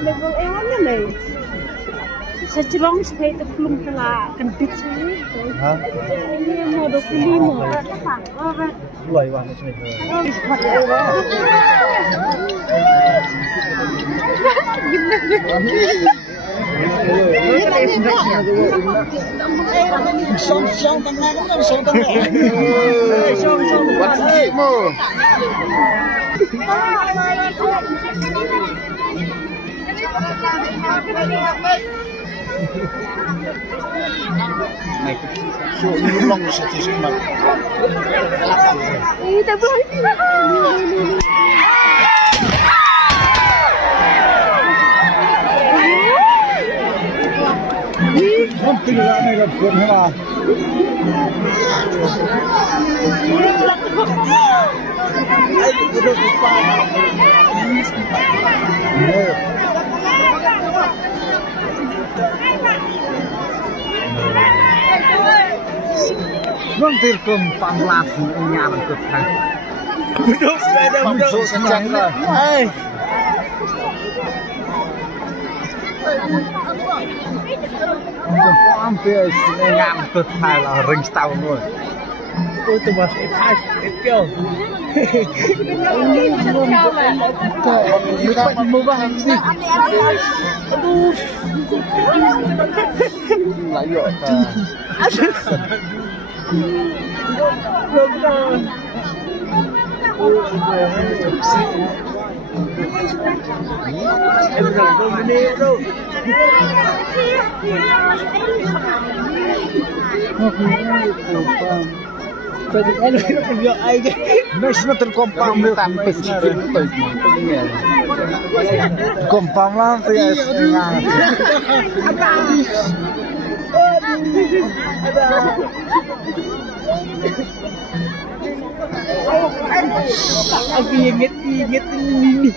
level ewan này sejelong sekali belum telah kendit sih. Hah? Ini mau 25. Loài vàng này. Xong tăng này cũng xong tăng này. Xong bắt đi mơ. Này chỗ như long sẽ chỉ sinh mặt. Ta belum. Không tin là này là cuốn hay là ai cũng được qua Vâng tiền cầm bằng lạp nhà bằng cực này bằng số chẳng rồi có hampir ngam cực này là ring tàu luôn tôi từ mà sẽ thay cái kiểu người ta còn mua vàng gì lại rồi em rằng tôi mới đâu Pwede ano yung ay Mas compound mo tampis na rin ito compound lang ito nga ang ingit ini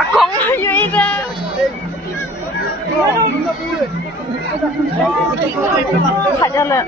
Akong yun na. Thật ra là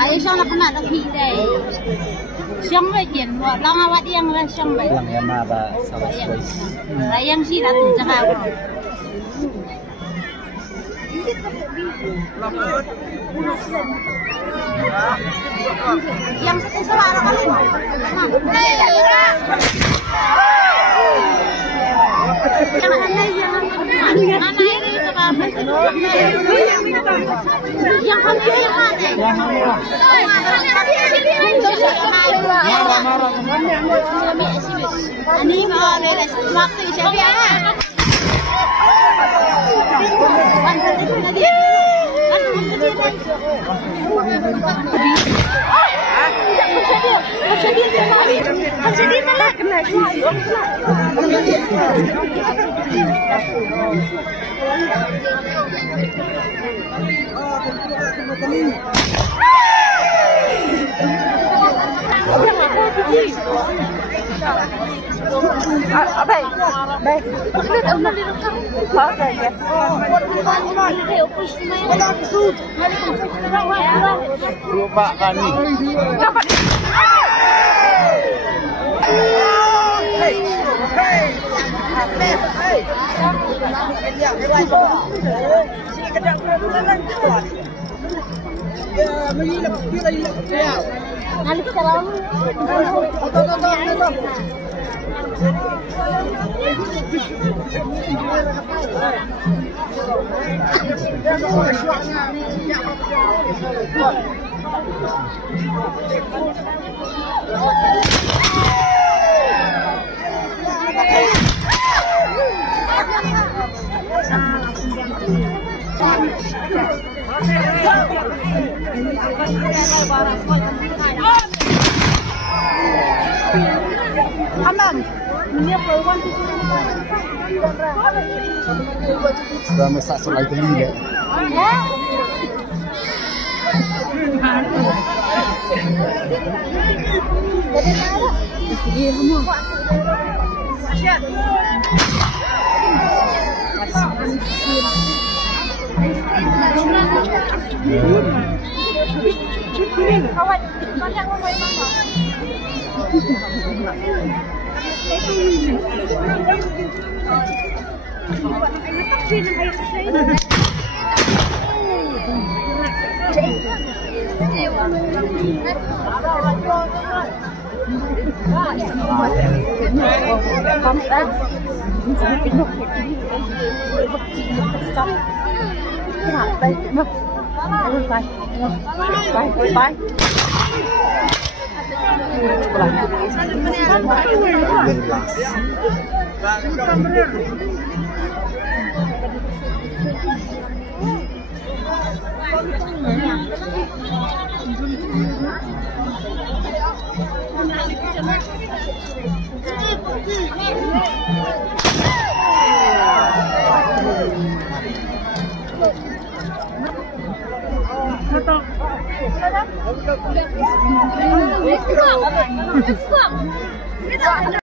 Ayos siya na kena, tapi deh. Siang vậy tiền họ long awat yang lah siang vậy. Lang ya ma ba sawas boys. Layang sih dah tu cakap. Yang satu salah orang lain. Yang Lupa kan nih. Sudah masak selai teli ya.